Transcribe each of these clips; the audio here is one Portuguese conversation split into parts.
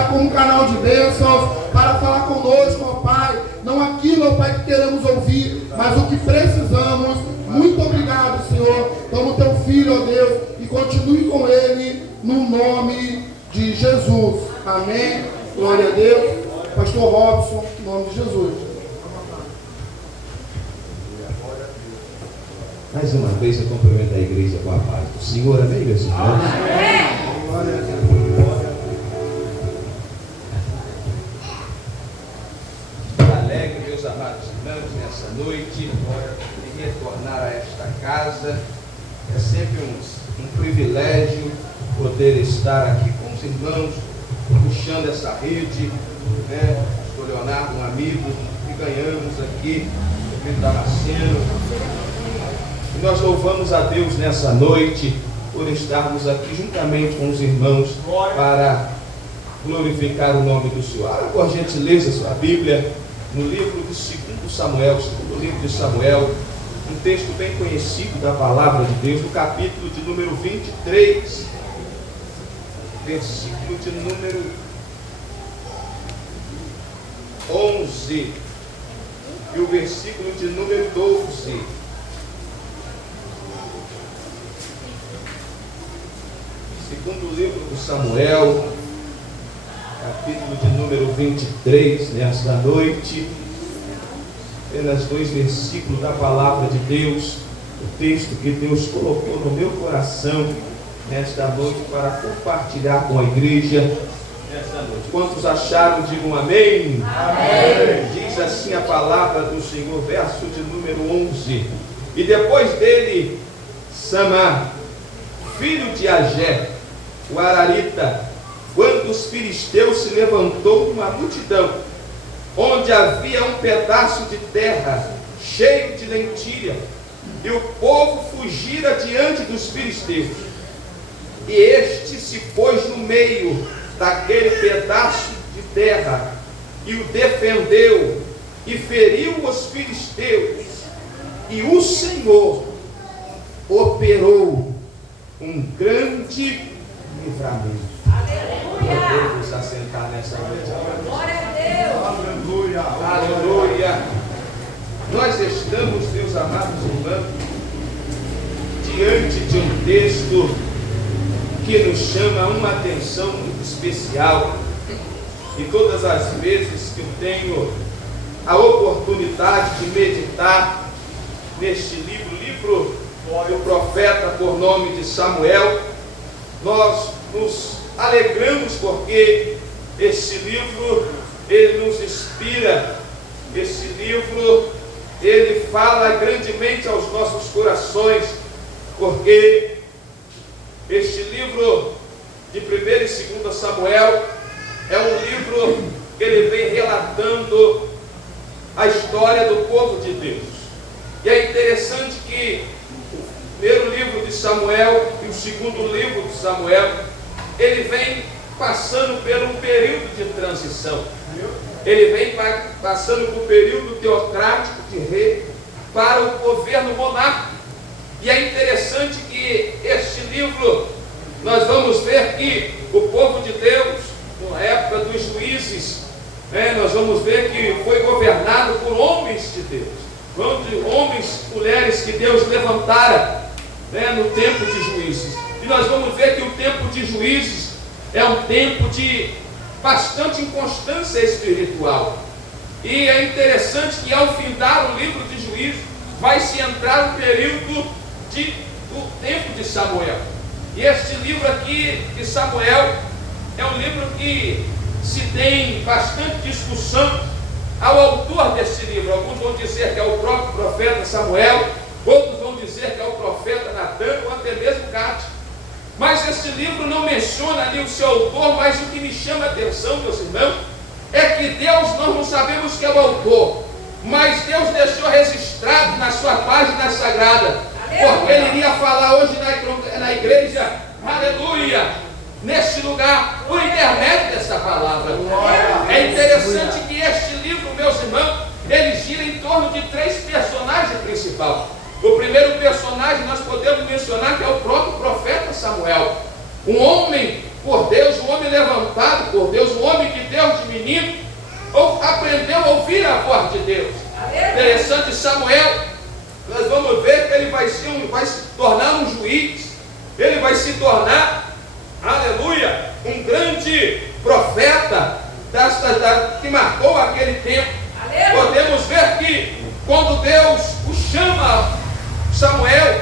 como canal de bênçãos, para falar conosco, ó Pai, não aquilo, ó Pai, que queremos ouvir, mas o que precisamos. Muito obrigado, Senhor. Toma o teu filho, ó Deus, e continue com ele, no nome de Jesus. Amém. Glória a Deus. Pastor Robson, em nome de Jesus. Mais uma vez eu cumprimento a igreja com a paz do Senhor, amém, meus irmãos? Amém. Glória a Deus. Alegre, meus amados irmãos, nessa noite, de retornar a esta casa. É sempre um privilégio poder estar aqui com os irmãos, puxando essa rede, né? Pastor Leonardo, um amigo, que ganhamos aqui, o Damasceno. E nós louvamos a Deus nessa noite por estarmos aqui juntamente com os irmãos para glorificar o nome do Senhor. Abra, por gentileza, sua Bíblia no livro de 2 Samuel, segundo livro de Samuel, um texto bem conhecido da palavra de Deus, no capítulo de número 23, versículo de número 11 e o versículo de número 12. Segundo livro de Samuel, capítulo de número 23, nesta noite, apenas 2 versículos da palavra de Deus, o texto que Deus colocou no meu coração nesta noite para compartilhar com a igreja nesta noite. Quantos acharam, digam amém. Amém. Diz assim a palavra do Senhor, verso de número 11: e depois dele, Samar, filho de Agé, o Ararita, quando os filisteus se levantou uma multidão, onde havia um pedaço de terra cheio de lentilha, e o povo fugira diante dos filisteus, e este se pôs no meio daquele pedaço de terra, e o defendeu, e feriu os filisteus, e o Senhor operou um grande livramento. Podemos assentar nessa noite. Glória a Deus. Aleluia. Aleluia. Nós estamos, meus amados irmãos, diante de um texto que nos chama uma atenção muito especial. E todas as vezes que eu tenho a oportunidade de meditar neste livro do profeta por nome de Samuel, nós nos alegramos porque esse livro, ele nos inspira, esse livro, ele fala grandemente aos nossos corações, porque este livro de 1 e 2 Samuel é um livro que ele vem relatando a história do povo de Deus. E é interessante que o primeiro livro de Samuel e o segundo livro de Samuel, ele vem passando por um período de transição. Ele vem passando por um período teocrático de rei para o governo monárquico. E é interessante que este livro, nós vamos ver que o povo de Deus, na época dos juízes, nós vamos ver que foi governado por homens de Deus, homens, mulheres que Deus levantara no tempo de juízes. E nós vamos ver que o tempo de juízes é um tempo de bastante inconstância espiritual. E é interessante que ao findar o livro de juízes, vai se entrar o período do tempo de Samuel. E este livro aqui de Samuel é um livro que se tem bastante discussão ao autor desse livro. Alguns vão dizer que é o próprio profeta Samuel, outros vão dizer que é o profeta Natan, ou até mesmo Gade. Mas esse livro não menciona ali o seu autor, mas o que me chama a atenção, meus irmãos, é que Deus, nós não sabemos que é o autor, mas Deus deixou registrado na sua página sagrada, porque Ele iria falar hoje na igreja, aleluia, neste lugar, por intermédio dessa palavra. É interessante que este livro, meus irmãos, ele gira em torno de 3 personagens principais. O primeiro personagem nós podemos mencionar que é o próprio profeta Samuel, um homem por Deus, um homem levantado por Deus, um ouvindo, ou aprendeu a ouvir a voz de Deus. Interessante, Samuel, nós vamos ver que ele vai se tornar um juiz, ele vai se tornar, aleluia, um grande profeta que marcou aquele tempo. Podemos ver que quando Deus o chama, Samuel,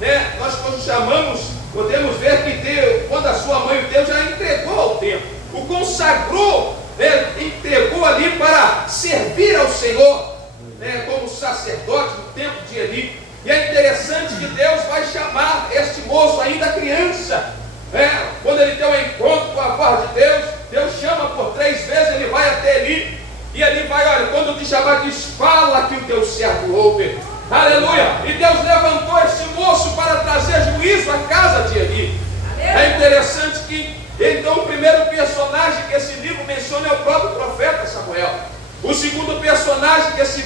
né, nós quando chamamos, podemos ver que Deus, quando a sua mãe Deus já entregou ao templo, o consagrou, né, entregou ali para servir ao Senhor, né, como sacerdote no templo de Eli. E é interessante que Deus vai chamar este moço ainda criança, né, quando ele tem um encontro com a voz de Deus, Deus chama por 3 vezes, ele vai até Eli, e ele vai, olha, quando eu te chamar, diz, fala que o teu servo ouve. Aleluia! E Deus levantou este moço para trazer juízo à casa de Eli. É interessante que, então, o primeiro personagem que esse livro menciona é o próprio profeta Samuel. O segundo personagem que esse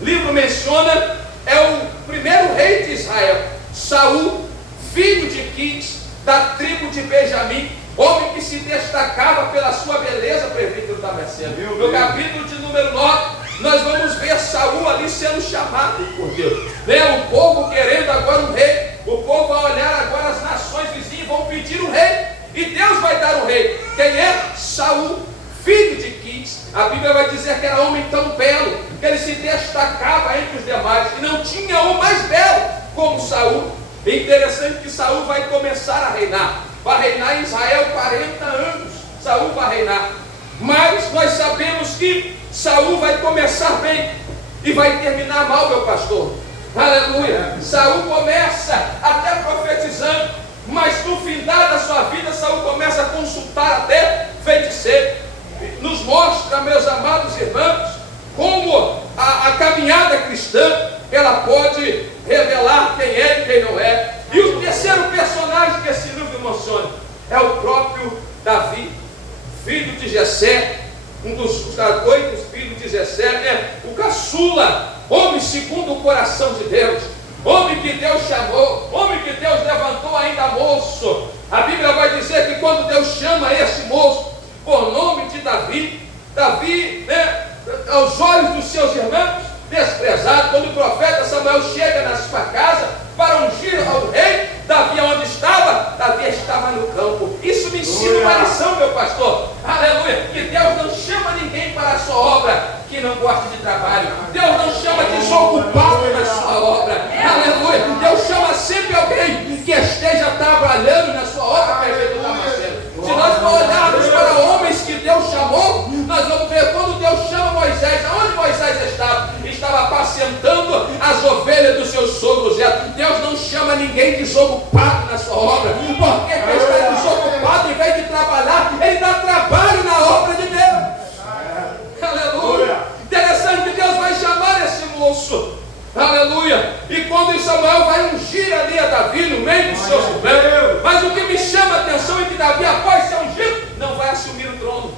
livro menciona é o primeiro rei de Israel, Saul, filho de Quis, da tribo de Benjamim, homem que se destacava pela sua beleza, presbítero da Mercê. No capítulo de número 9, nós vamos ver Saul ali sendo chamado por Deus. O povo querendo agora um rei, o povo vai olhar agora as nações vizinhas e vão pedir um rei, e Deus vai dar um rei. Quem é? Saul, filho de Quis. A Bíblia vai dizer que era homem tão belo, que ele se destacava entre os demais, que não tinha um mais belo como Saul. É interessante que Saul vai começar a reinar. Vai reinar em Israel 40 anos. Saul vai reinar. Mas nós sabemos que Saul vai começar bem e vai terminar mal, meu pastor. Aleluia. Saul começa até profetizando, mas no final da sua vida Saul começa a consultar até feiticeiro. Nos mostra, meus amados irmãos, como a caminhada cristã ela pode revelar quem é e quem não é. E o terceiro personagem que esse livro menciona é o próprio Davi, filho de Jessé, um dos 8 filhos de Jessé, né? O caçula, homem segundo o coração de Deus, homem que Deus chamou, homem que Deus levantou ainda moço. A Bíblia vai dizer que quando Deus chama esse moço por nome de Davi, né, aos olhos dos seus irmãos, desprezado, quando o profeta Samuel chega na sua casa para ungir ao rei, Davi onde estava? Davi estava no campo. Isso me ensina uma lição, meu pastor. Aleluia. Que Deus não chama ninguém para a sua obra que não gosta de trabalho. Deus não chama desocupado na sua obra. Aleluia. Deus chama sempre alguém que esteja trabalhando na sua obra para executar uma cena. Se nós olharmos para homens que Deus chamou, nós vamos ver quando Deus chama Moisés, aonde Moisés estava? Estava apacentando as ovelhas dos seus sogros. Deus não chama ninguém desocupado na sua obra, porque quem está desocupado, em vez de trabalhar, ele dá trabalho na obra de Deus. Aleluia. Interessante que Deus vai chamar esse moço. Aleluia. E quando Samuel vai ungir ali a Davi no meio dos seus irmãos, mas o que me chama a atenção é que Davi, após ser ungido, não vai assumir o trono,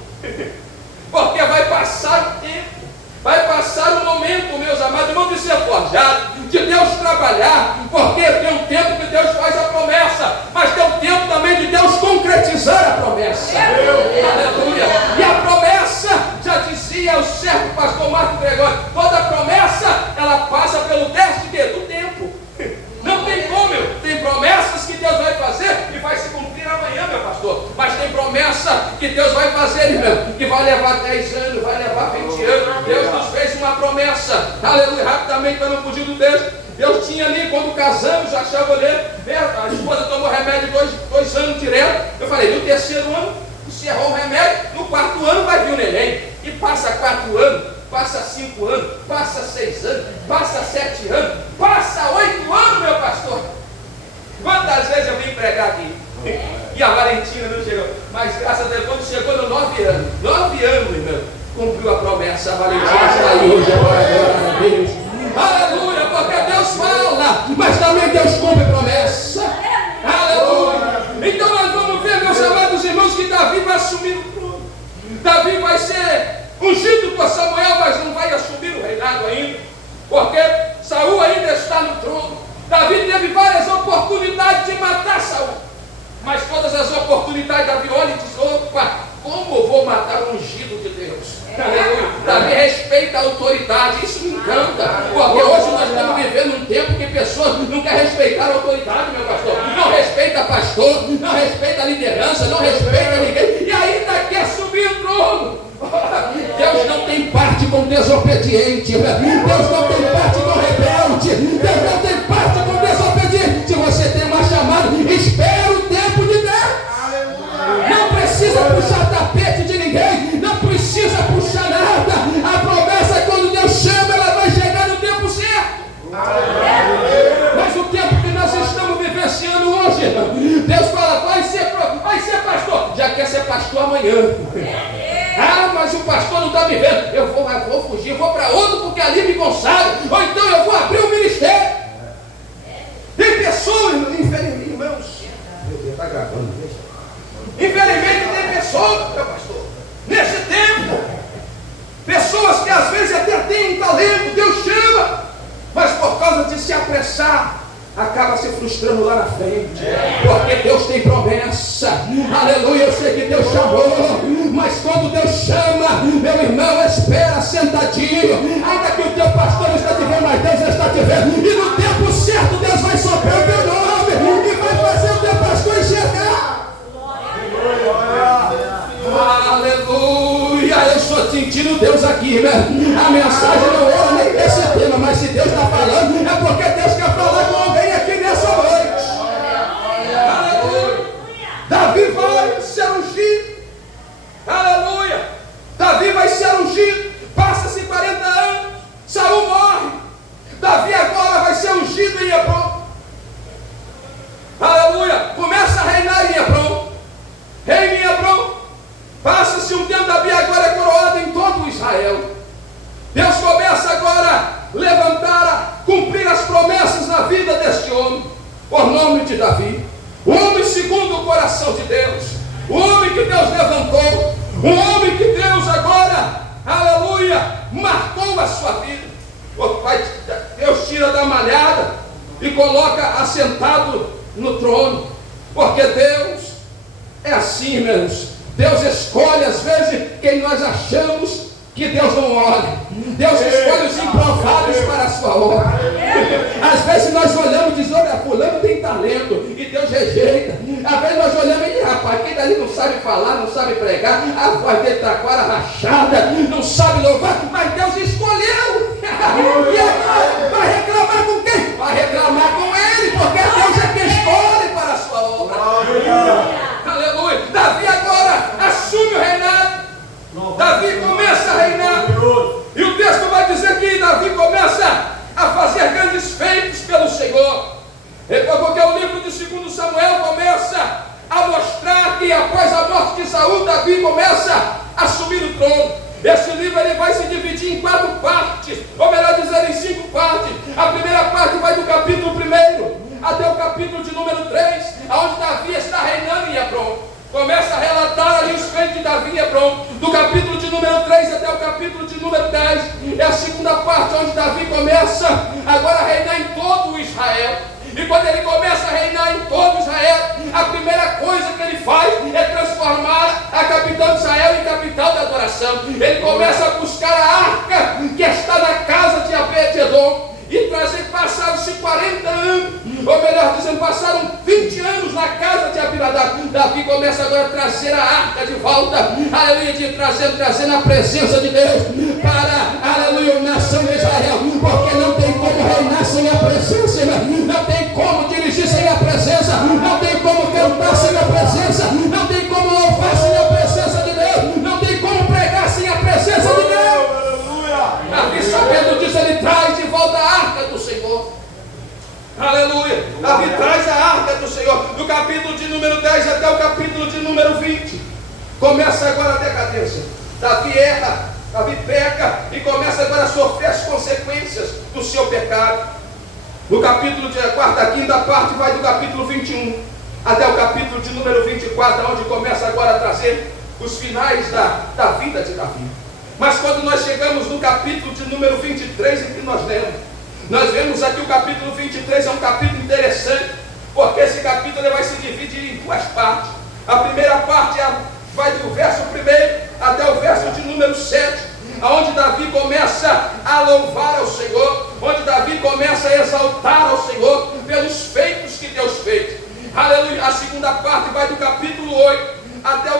porque vai passar o tempo, vai passar o momento, meus amados irmãos, de ser forjado, de Deus trabalhar, porque tem um tempo que Deus faz a promessa, mas tem um tempo também de Deus concretizar a promessa. Aleluia. E a promessa, já dizia o servo pastor Marco Gregório, toda promessa ela passa pelo teste do tempo. Não tem como, tem promessas que Deus vai fazer e vai se cumprir amanhã, meu pastor, mas tem promessa que Deus vai fazer, irmão, que vai levar 10 anos, vai levar 20 anos. Deus nos fez uma promessa, aleluia. Rapidamente, para não fugir do texto, Deus tinha ali, quando casamos, já achava ler, a esposa tomou remédio 2 anos direto. Eu falei, no 3º ano encerrou o remédio, no 4º ano vai vir o neném, e passa 4 anos, passa 5 anos, passa 6 anos, passa 7 anos, passa 8 anos, meu pastor. Quantas vezes eu vim pregar aqui e a Valentina não chegou, mas graças a Deus, quando chegou no 9 anos, irmão, cumpriu a promessa. A Valentina está aí hoje, glória a Deus. Aleluia, porque Deus fala, mas também Deus cumpre promessa. Aleluia. Então nós vamos ver, meus amados irmãos, que Davi vai assumir o trono. Davi vai ser ungido por Samuel, mas não vai assumir o reinado ainda, porque Saul ainda está no trono. Davi teve várias oportunidades de matar Saul, mas todas as oportunidades Davi olha e diz, opa, como vou matar era o ungido de Deus. Aleluia. Davi respeita a autoridade, isso me encanta, porque hoje nós estamos vivendo um tempo que pessoas não querem respeitar a autoridade, meu pastor. Não respeita pastor, não respeita a liderança, não respeita ninguém, e ainda quer subir o trono. Deus não tem parte com desobediente, Deus não tem parte com rebelde, Deus não tem parte com desobediente. Se você tem uma chamada, espera o tempo de Deus. Não precisa puxar tapete de ninguém, não precisa puxar nada. A promessa é quando Deus chama, ela vai chegar no tempo certo. Mas o tempo que nós estamos vivenciando hoje, Deus fala, vai ser pastor, já quer ser pastor amanhã. Ah, mas o pastor não está me vendo. Eu vou fugir, eu vou para outro porque ali me consagra. Ou então eu vou abrir um ministério. Tem pessoas, infelizmente, irmãos. Meu Deus, está gravando. Infelizmente tem pessoas, meu pastor, nesse tempo, pessoas que às vezes até têm um talento, Deus chama, mas por causa de se apressar, acaba se frustrando lá na frente, porque Deus tem promessa. Aleluia, eu sei que Deus chamou, mas quando Deus chama, meu irmão, espera sentadinho, ainda que o teu pastor não está te vendo, mas Deus está te vendo, e no tempo certo Deus vai soprar o teu nome e vai fazer o teu pastor enxergar. Aleluia, eu estou sentindo Deus aqui, né? A mensagem não era nem desse tema, mas se Deus está falando, é porque Deus quer falar com alguém aqui nessa noite. Aleluia. Davi vai ser ungido. Aleluia. Davi vai ser ungido. Passa-se 40 anos. Saul morre. Davi agora vai ser ungido em Hebron. Aleluia. Começa a reinar em Hebron. Reina em Hebron. Passa-se um tempo, Davi agora é coroado em todo Israel. Deus começa agora a levantar, a cumprir as promessas na vida deste homem, por nome de Davi. O homem segundo o coração de Deus, o homem que Deus levantou, um homem que Deus agora, aleluia, marcou a sua vida. O Pai, Deus tira da malhada e coloca assentado no trono, porque Deus é assim, meus. Deus escolhe às vezes quem nós achamos que Deus não olha. Deus escolhe os improváveis para a sua obra. Às vezes nós olhamos e dizemos, olha, fulano tem talento, e Deus rejeita. Às vezes nós olhamos e rapaz, quem dali não sabe falar, não sabe pregar, a voz dele está com a rachada, não sabe louvar, mas Deus escolheu. E agora vai reclamar com quem? Vai reclamar com ele, porque Deus é quem escolhe para a sua obra. Aleluia. Davi agora assume o reinado. Davi começa a reinar. E o texto vai dizer que Davi começa a fazer grandes feitos pelo Senhor. Porque o livro de 2 Samuel começa a mostrar que após a morte de Saul, Davi começa a assumir o trono. Esse livro ele vai se dividir em 4 partes, ou melhor dizendo, em 5 partes. A primeira parte vai do capítulo 1 até o capítulo de número 3, onde Davi está reinando em Hebron. Começa a relatar ali os feitos de Davi em Hebron, do capítulo de número 3 até o capítulo de número 10. É a segunda parte onde Davi começa agora a reinar em todo o Israel. E quando ele começa a reinar em todo Israel, a primeira coisa que ele faz é transformar a capital de Israel em capital da adoração. Ele começa a buscar a arca que está na casa de Obed-Edom e trazer, passaram-se 40 anos, ou melhor dizendo, passaram 20 anos na casa de Abinadab. Davi começa agora a trazer a arca de volta, aleluia, de trazendo a presença de Deus para, aleluia, a nação de Israel, porque não tem como reinar sem a presença, não tem como dirigir sem a presença, não tem como cantar sem a presença, não tem como louvar sem a presença de Deus, não tem como pregar sem a presença de Deus. Davi, sabendo disso, ele traz de volta a arca do Senhor. Aleluia. Davi traz a arca do Senhor. Do capítulo de número 10 até o capítulo de número 20. Começa agora a decadência. Davi erra, Davi peca e começa agora a sofrer as consequências do seu pecado. No capítulo de a quinta parte vai do capítulo 21 até o capítulo de número 24, onde começa agora a trazer os finais da vida de Davi. Mas quando nós chegamos no capítulo de número 23, em que nós lemos, nós vemos aqui o capítulo 23, é um capítulo interessante, porque esse capítulo ele vai se dividir em 2 partes. A primeira parte vai do verso 1 até o verso de número 7, onde Davi começa a louvar ao Senhor, onde Davi começa a exaltar ao Senhor pelos feitos que Deus fez. Aleluia. A segunda parte vai do capítulo 8 até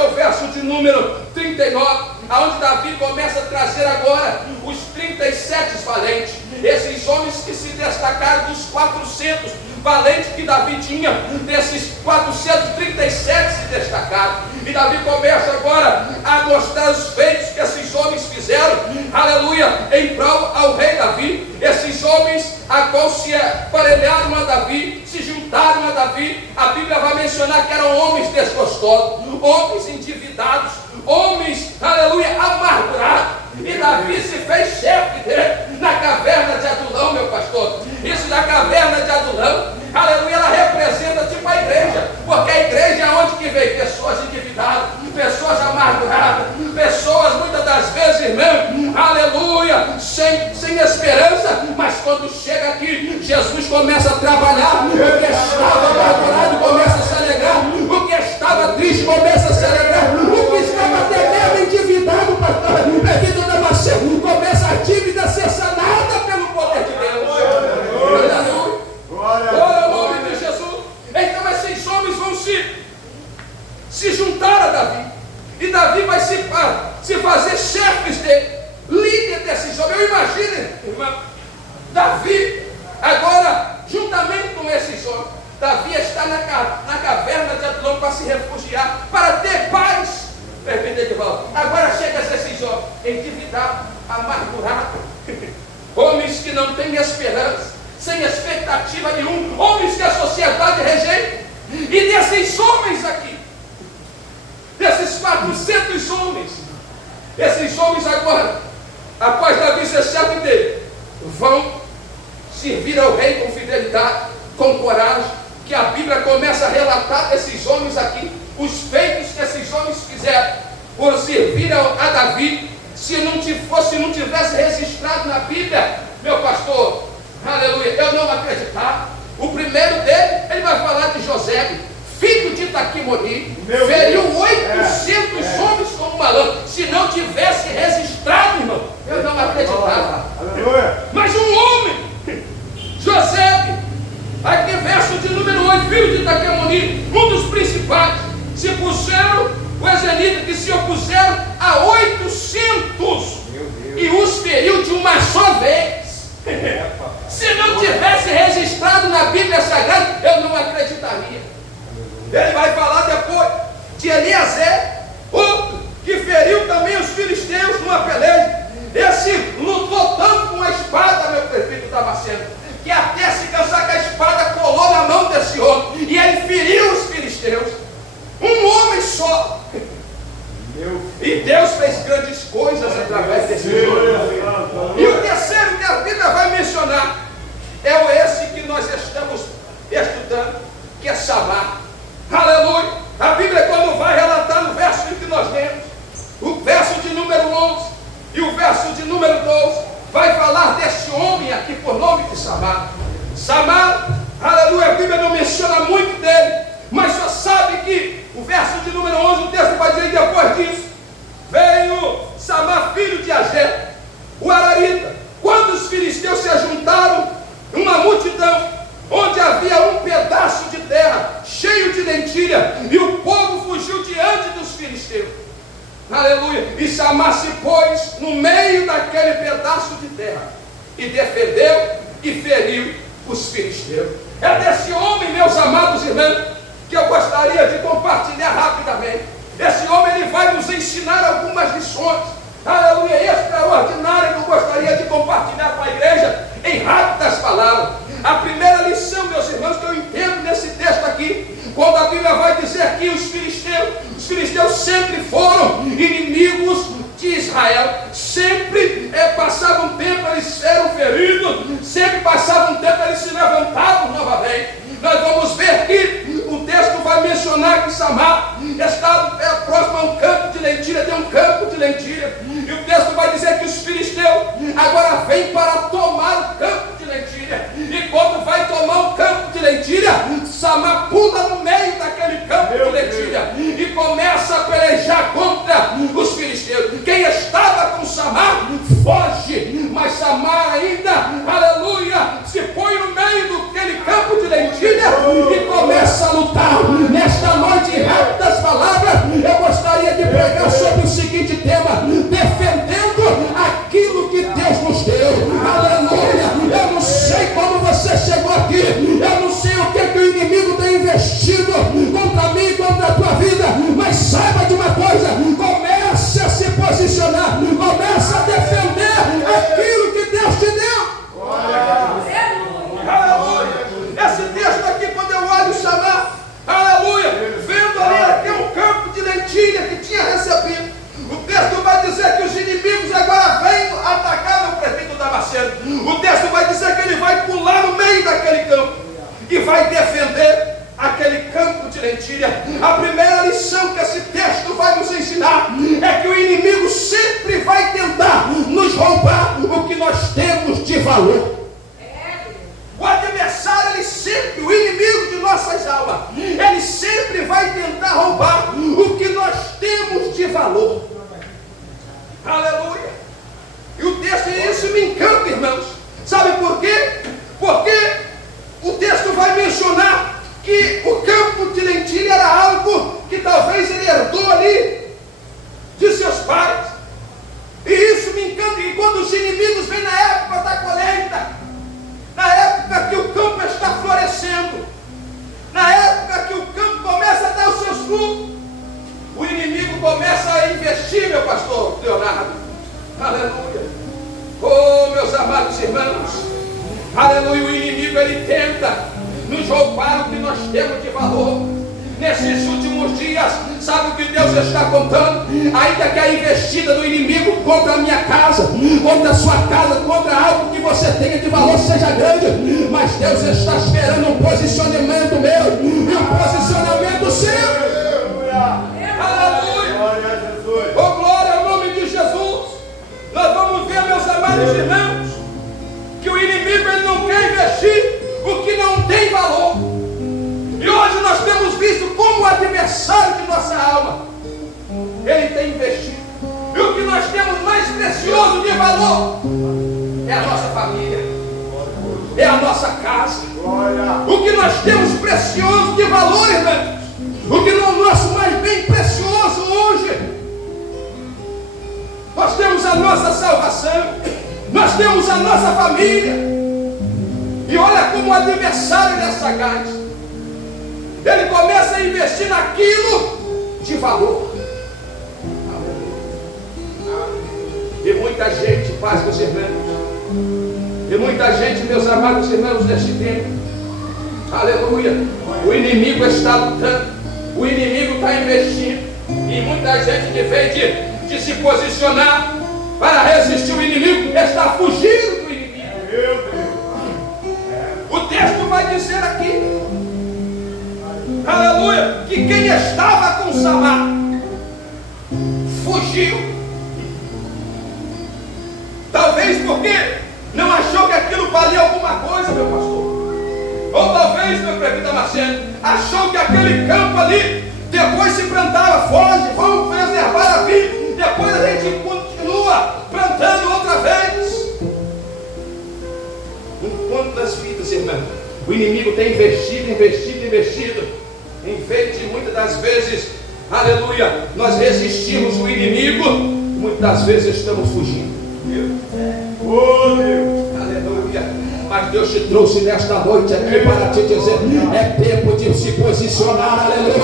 o verso de número 39, aonde Davi começa a trazer agora os 37 valentes, esses homens que se destacaram dos 400 valentes que Davi tinha, desses 437 se destacaram, e Davi começa agora a mostrar os feitos que esses homens fizeram, aleluia, em prol ao rei Davi. Esses homens a qual se aparelharam a Davi, se juntaram a Davi, a Bíblia vai mencionar que eram homens desgostosos, homens endividados, homens, aleluia, amargurados. E Davi se fez chefe dele na caverna de Adulão, meu pastor. Isso da caverna de Adulão, aleluia, ela representa tipo a igreja, porque a igreja é onde que vem pessoas endividadas, pessoas amarguradas, pessoas muitas das vezes, irmão, aleluia, sem esperança, mas quando chega aqui, Jesus começa a trabalhar, o que estava amargurado começa a se alegrar, o que estava triste começa a se alegrar, o que estava até mesmo endividado, pastor, começa a dívida a ser sanada pelo poder de Deus. Aleluia. Glória ao nome de Jesus. Então esses homens vão se juntar a Davi. E Davi vai se fazer chefes dele, líder desses homens. Eu imagino, irmão, Davi agora, juntamente com esses homens, Davi está na caverna de Adulão para se refugiar, para ter paz. Agora chega esses homens endividados, amargurados, homens que não têm esperança, sem expectativa nenhuma, homens que a sociedade rejeita. E desses homens aqui, desses 400 homens, esses homens agora, após Davi ser chefe dele, vão servir ao rei com fidelidade, com coragem, que a Bíblia começa a relatar esses homens aqui, os feitos que esses homens fizeram por servir a Davi. Se não tivesse registrado na Bíblia, meu pastor, aleluia, eu não acreditava. O primeiro dele, ele vai falar de José, filho de Itaquimoni, feriu 800 homens com uma lâmpada. Se não tivesse registrado, irmão, eu não acreditava. Mas um homem, José, aqui verso de número 8, filho de Itaquimoni, um dos principais, se puseram, os israelitas que se opuseram a 800 e os feriu de uma só vez. Se não tivesse registrado na Bíblia Sagrada, eu não acreditaria. Ele vai falar depois de Eliezer, outro que feriu também os filisteus numa peleja. Esse lutou tanto com a espada, meu prefeito Damasceno, que até se cansar que a espada colou na mão desse homem, e ele feriu os filisteus. Um homem só. E Deus fez grandes coisas através desse homem. E o terceiro que a Bíblia vai mencionar é esse que nós estamos estudando, que é Samar. Aleluia. A Bíblia, quando vai relatar no verso que nós lemos, o verso de número 11 e o verso de número 12, vai falar desse homem aqui por nome de Samar. Samar, aleluia, a Bíblia não menciona muito dele, mas só sabe que o verso de número 11, o texto vai dizer: depois disso, veio Samar, filho de Agé, o Ararita, quando os filisteus se ajuntaram, uma multidão, onde havia um pedaço de terra, cheio de lentilha, e o povo fugiu diante dos filisteus. Aleluia. E Samar se pôs no meio daquele pedaço de terra, e defendeu e feriu os filisteus. É desse homem, meus amados irmãos, que eu gostaria de compartilhar rapidamente. Esse homem, ele vai nos ensinar algumas lições, aleluia, extraordinárias, que eu gostaria de compartilhar com a igreja em rápidas palavras. A primeira lição, meus irmãos, que eu entendo nesse texto aqui, quando a Bíblia vai dizer que os filisteus sempre foram inimigos de Israel, sempre passavam tempo, eles eram feridos, sempre passavam tempo, eles se levantavam novamente. Nós vamos ver que o texto vai mencionar que Samar estava próximo a um campo de lentilha, tem um campo de lentilha, e o texto vai dizer que os filisteus agora vêm para tomar o campo de lentilha, e quando vai tomar o campo de lentilha, Samar pula no meio daquele campo de lentilha, e começa a pelejar contra posicionar, começa a defender aquilo que Deus te deu. Aleluia. Esse texto aqui, quando eu olho chamar, aleluia, vendo ali aquele campo de lentilha que tinha recebido, o texto vai dizer que os inimigos agora vêm atacar meu prefeito Damasceno. O texto vai dizer que ele vai pular no meio daquele campo e vai defender aquele campo de lentilha. A primeira lição que esse texto vai nos ensinar é que o inimigo sempre vai tentar nos roubar o que nós temos de valor. O adversário, ele sempre, o inimigo de nossas almas, ele sempre vai tentar roubar o que nós temos de valor. Aleluia. E o texto, isso me encanta, irmãos. Sabe por quê? Porque o texto vai mencionar que o campo de lentilha era algo que talvez ele herdou ali de seus pais. E isso me encanta. E quando os inimigos vêm na época da colheita, na época que o campo está florescendo, na época que o campo começa a dar os seus frutos, o inimigo começa a investir, meu pastor Leonardo. Aleluia. Oh, meus amados irmãos, aleluia. O inimigo, ele tenta nos roubar o que nós temos de valor. Nesses últimos dias, sabe o que Deus está contando? Ainda que a investida do inimigo contra a minha casa, contra a sua casa, contra algo que você tenha de valor seja grande, mas Deus está esperando um posicionamento meu e um posicionamento seu. Aleluia. Oh, glória ao nome de Jesus. Nós vamos ver, meus amados irmãos, que o inimigo, ele não quer investir o que não tem valor. E hoje nós temos visto como o adversário de nossa alma, ele tem investido. E o que nós temos mais precioso de valor é a nossa família, é a nossa casa. O que nós temos precioso de valor, irmãos, o que é o nosso mais bem precioso hoje, nós temos a nossa salvação, nós temos a nossa família. E olha como o adversário é sagaz. Ele começa a investir naquilo de valor. E muita gente, paz meus irmãos, e muita gente, meus amados irmãos, neste tempo, aleluia, o inimigo está lutando, o inimigo está investindo, e muita gente, de vez de se posicionar para resistir o inimigo, está fugindo do inimigo. O texto vai dizer aqui, aleluia, que quem estava com Samar fugiu. Talvez porque não achou que aquilo valia alguma coisa, meu pastor. Ou talvez, meu prefeito Damasceno, achou que aquele campo ali depois se plantava, foge, vamos preservar a vida, depois a gente continua plantando outra vez. Em quantas vidas, irmão, o inimigo tem investido, em vez de muitas das vezes, aleluia, nós resistimos o inimigo, muitas das vezes estamos fugindo. Oh Deus, aleluia. Mas Deus te trouxe nesta noite aqui para te dizer: é tempo de se posicionar, aleluia.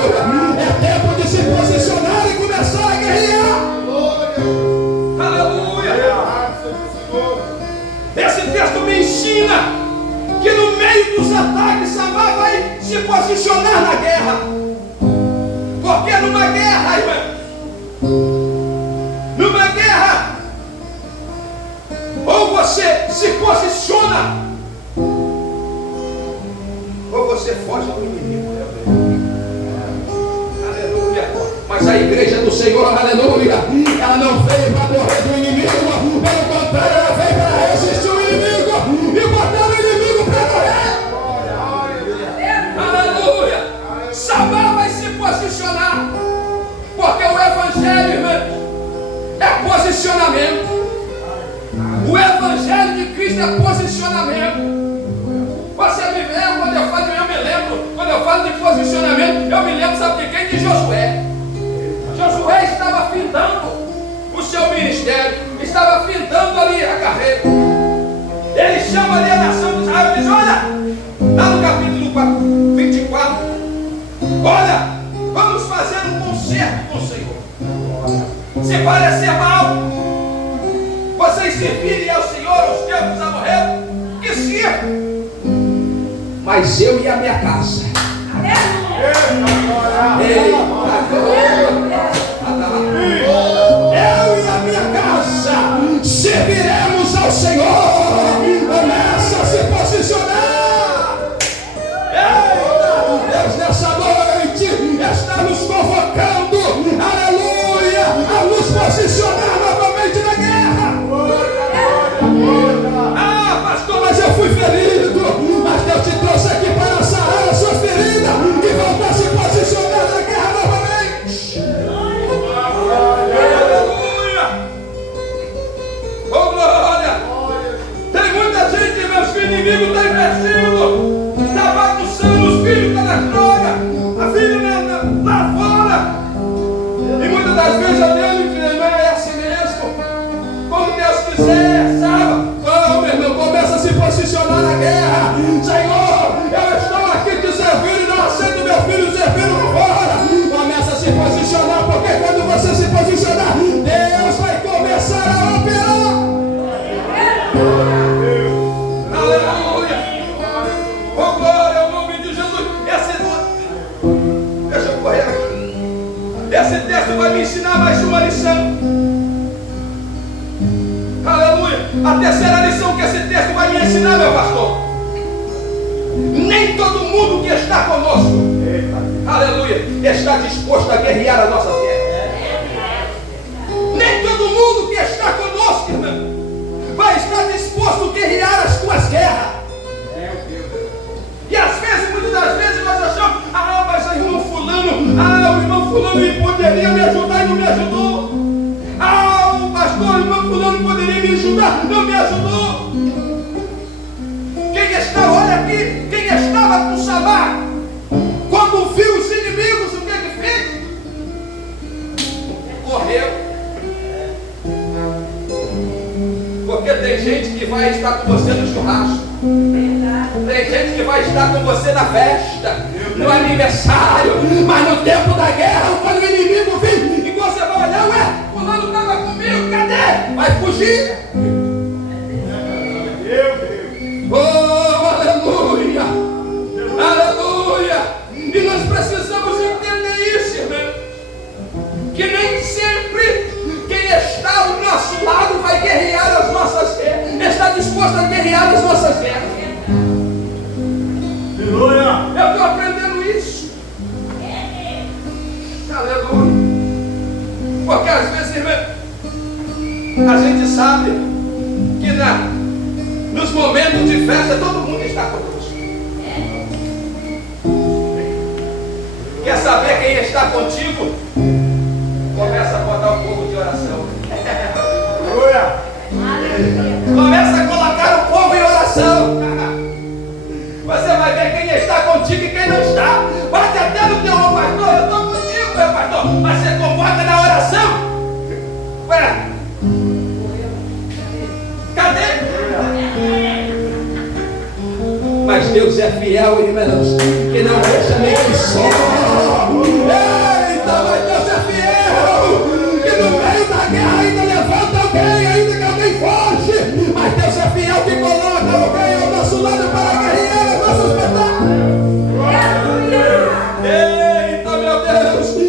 É tempo de se posicionar e começar a guerrear. Aleluia. Esse texto me ensina que no meio dos ataques, Samar vai se posicionar na guerra. Porque numa guerra, irmão, numa guerra, ou você se posiciona, ou você foge do inimigo. Aleluia. Mas a igreja do Senhor, aleluia, ela não veio para morrer do inimigo, pelo contrário, ela veio para resistir o inimigo e botar o inimigo para morrer. Aleluia. Samar vai se posicionar, porque o evangelho, irmão, é posicionamento. O evangelho de Cristo é posicionamento. Você me vê, quando eu falo, eu me lembro, quando eu falo de posicionamento, eu me lembro, sabe de quem? De Josué. Josué estava findando o seu ministério, estava findando ali a carreira. Ele chama ali a nação de Israel e diz: olha, lá no capítulo 24, olha, vamos fazer um concerto com o Senhor. Se parecer mal, servirem ao Senhor os tempos amorreram, que sirva. Mas eu e a minha casa. Eu e a minha casa serviremos ao Senhor. Começa a se posicionar. Eita, Deus nessa noite está nos convocando, aleluia, a nos posicionar novamente na guerra. Ah, pastor, mas eu fui ferido. Mas Deus te trouxe aqui para sarar a sua ferida e voltar a se posicionar na guerra novamente. Aleluia. Oh, glória. Tem muita gente, meus filhos, inimigo está investindo, está bagunçando, os filhos estão na droga, a filha lá fora. E muitas das vezes eu lembro que é assim mesmo. Como Deus quiser, sabe? Oh, meu irmão, começa a se posicionar na guerra. Senhor, eu estou aqui te servindo e não aceito meu filho servindo fora. Começa a se posicionar, porque quando você se posicionar, Deus vai começar a operar. Aleluia. Oh, glória ao nome de Jesus. Deixa eu correr aqui. Esse texto vai me ensinar mais uma lição. Aleluia. A terceira lição que esse texto vai me ensinar, meu pastor. Nem todo mundo que está conosco, aleluia, está disposto a guerrear as nossas guerras. Nem todo mundo que está conosco, irmão, vai estar disposto a guerrear as tuas guerras. E às vezes, muitas das vezes, nós achamos, mas o irmão fulano poderia me ajudar e não me ajudou. O pastor, o irmão fulano poderia me ajudar, não me ajudou. Olha aqui, quem estava com Samar, quando viu os inimigos, o que fez? Correu. Porque tem gente que vai estar com você no churrasco. Tem gente que vai estar com você na festa, no aniversário, mas no tempo da guerra, quando o inimigo vem, e você vai olhar, fulano estava comigo, cadê? Vai fugir. Oh, aleluia! Aleluia! E nós precisamos entender isso, irmão. Que nem sempre quem está ao nosso lado vai guerrear as nossas guerras, está disposto a guerrear as nossas guerras. Aleluia! Eu estou aprendendo isso. Aleluia! Porque às vezes, irmão, a gente sabe que nos momentos de festa, todo mundo está conosco. Quer saber quem está contigo? Começa a botar o povo de oração. Começa a colocar o povo em oração. Você vai ver quem está contigo e quem não está. Bate até no teu pastor, eu estou contigo, meu pastor. Mas você convoca na oração. Ué, cadê? Mas Deus é fiel, irmãos, que não deixa ninguém só. Eita, mas Deus é fiel, que no meio da guerra ainda levanta alguém, ainda que alguém foge. Mas Deus é fiel que coloca alguém ao nosso lado para guerrear as nossas batalhas. Eita, meu Deus, se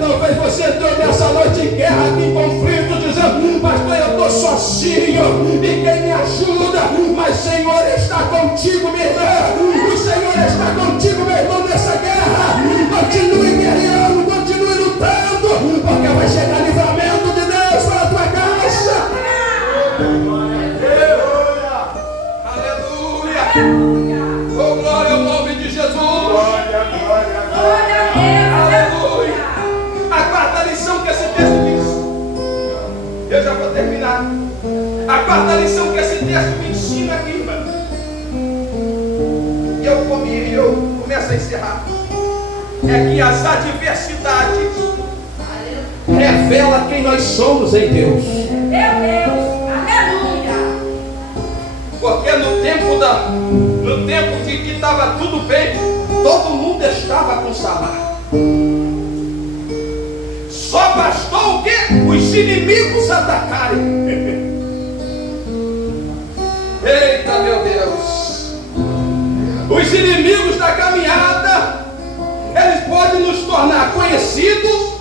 talvez você entrou nessa noite em guerra, em conflito, dizendo, pastor, eu estou sozinho, ninguém me ajuda, mas o Senhor está contigo, minha irmã. O Senhor está contigo, meu irmão, nessa guerra. Continue guerreando, continue lutando, porque vai chegar livramento de Deus para a tua casa. Aleluia! Oh, glória ao nome de Jesus. Aleluia! A quarta lição que esse texto diz, eu já vou terminar. A quarta lição que esse texto me ensina aqui, irmão, e eu começo a encerrar, é que as adversidades revelam quem nós somos em Deus. Meu Deus, aleluia! Porque no tempo de que estava tudo bem, todo mundo estava com Samar. Só bastou o quê? Os inimigos atacarem. os inimigos da caminhada, eles podem nos tornar conhecidos,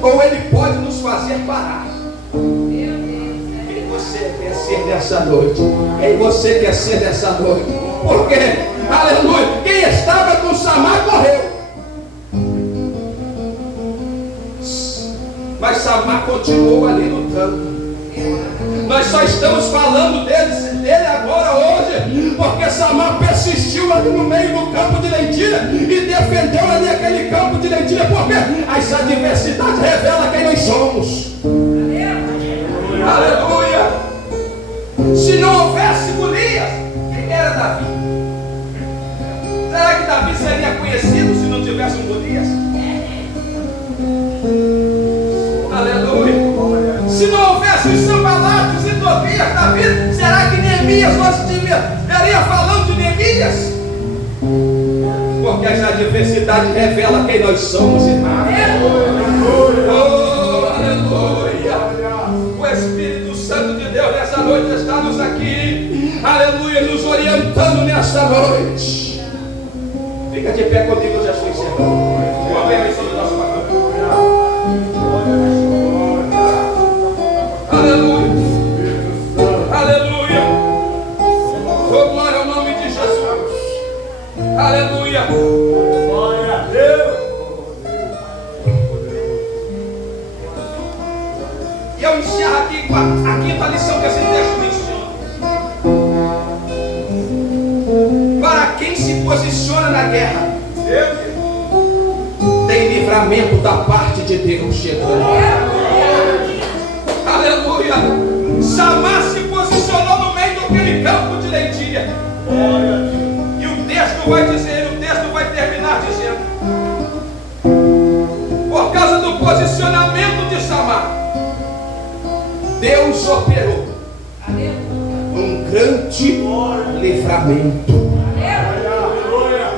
ou ele pode nos fazer parar. Quem você quer ser nessa noite? Quem você quer ser nessa noite? Porque, aleluia, quem estava com Samar correu, mas Samar continuou ali lutando. Nós só estamos falando dele agora, hoje, porque Samar persistiu ali no meio do campo de lentilha e defendeu ali aquele campo de lentilha, porque as adversidades revelam quem nós somos. Aleluia! Se não houvesse Golias, quem era Davi? Será que Davi seria conhecido se não tivesse um Golias? Aleluia! Se não houvesse os Sanbalates e Tobias, Davi, será que Neemias nós estaria falando de Neemias? Porque as adversidades revelam quem nós somos, irmão. Oh, aleluia! O Espírito Santo de Deus nessa noite está-nos aqui, aleluia, nos orientando nessa noite. Fica de pé comigo, eu já estou encerrando. Vem em cima do nosso pastor. Aleluia, aleluia, oh, glória ao nome de Jesus, aleluia, glória a Deus. E eu encerro aqui com a quinta lição que esse texto menciona. Para quem se posiciona na guerra, tem livramento da parte de Deus chegando. Aleluia! Samar se posicionou no meio daquele campo de lentilha. E o texto vai dizer, o texto vai terminar dizendo: por causa do posicionamento de Samar, Deus operou um grande livramento. Aleluia!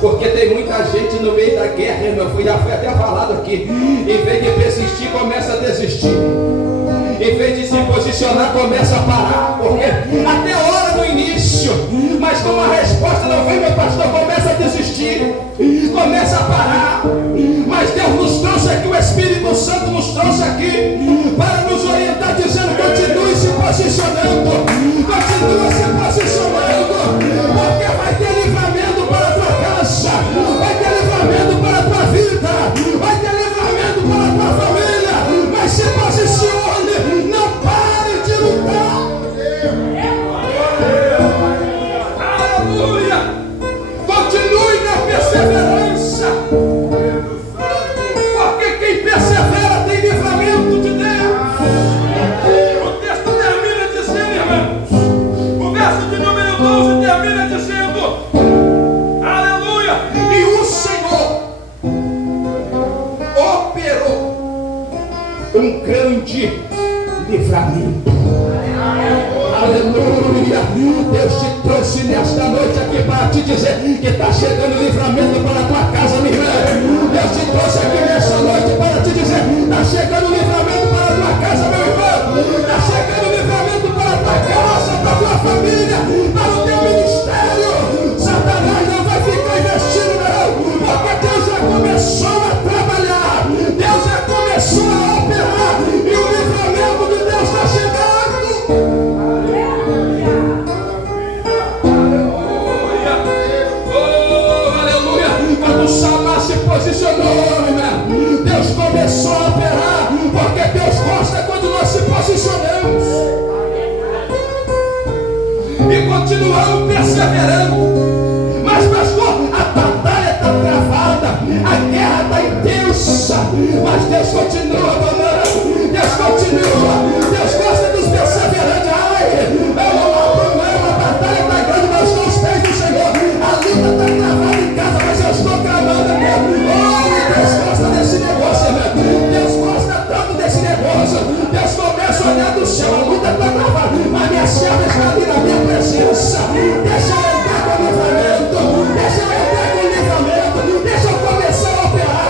Porque tem muita gente no meio da guerra, irmão, já foi até falado aqui. Em vez de persistir, começa a desistir. Em vez de se posicionar, começa a parar. Porque até hora no início, mas como a resposta não vem, meu pastor, começa a desistir, começa a parar. Mas Deus nos trouxe aqui, o Espírito Santo nos trouxe aqui para nos orientar, dizendo: continue se posicionando, continue se posicionando, porque vai ter livramento para a tua casa, vai ter livramento para a tua vida, vai ter livramento para a tua família. Mas se posicione, não pare de lutar. Aleluia! Continue na perseverança, porque quem persevera tem livramento de Deus. O texto termina dizendo, irmãos, o verso de número 12 termina dizendo: aleluia! E o Senhor operou um grande livramento. Aleluia! Deus te trouxe nesta noite aqui para te dizer que está chegando livramento para a tua casa, minha irmã. Deus te trouxe aqui nesta noite para te dizer: está chegando livramento para a tua casa, meu irmão. Está chegando livramento para a tua casa, para a tua família, para o teu ministério. Satanás não vai ficar investindo, não, porque Deus já começou a trabalhar, Deus já começou a operar, e o livramento de Deus está chegando. Quando Samar se posicionou, né? Deus começou a operar, porque Deus gosta quando nós se posicionamos e continuamos perseverando. Mas pastor, a batalha está travada, a guerra está intensa, mas Deus continua mandando, Deus continua, Deus gosta dos perseverantes. Ai, a batalha está grande, mas estão os pés do Senhor, a luta está travada em casa, mas eu estou clamando mesmo. Oh, Deus gosta desse negócio, meu. Deus gosta tanto desse negócio. Deus começa a olhar do céu, a luta está travada, mas minha serva está ali na minha presença. Deixa eu entrar com o livramento, deixa eu entrar com o livramento, deixa eu começar a operar.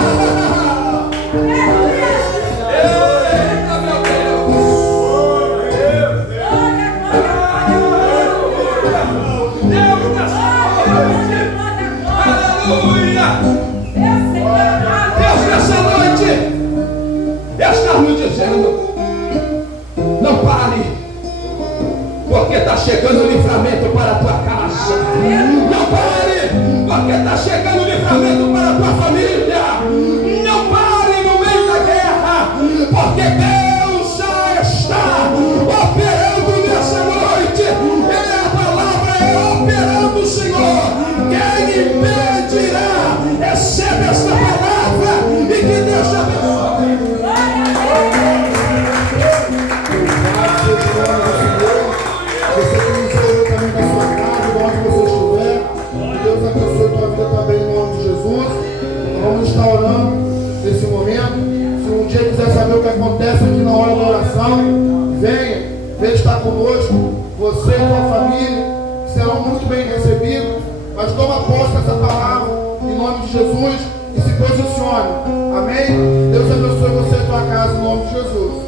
Eita, meu Deus! dizendo: não pare, porque está chegando o livramento para a tua casa. Não pare, porque está chegando o livramento para a tua família. Não pare no meio da guerra, porque Deus já está operando nessa noite. A palavra é operando, Senhor. Quem impedirá? Recebe essa palavra e que Deus te abençoe. Você que iniciou também na sua casa, onde você estiver, Deus abençoe tua vida também em nome de Jesus. Vamos estar orando nesse momento. Se um dia quiser saber o que acontece aqui na hora da oração, venha estar conosco, você e tua família serão muito bem recebidos. Mas toma posse dessa palavra em nome de Jesus e se posicione. Amém? Deus abençoe você e tua casa em nome de Jesus.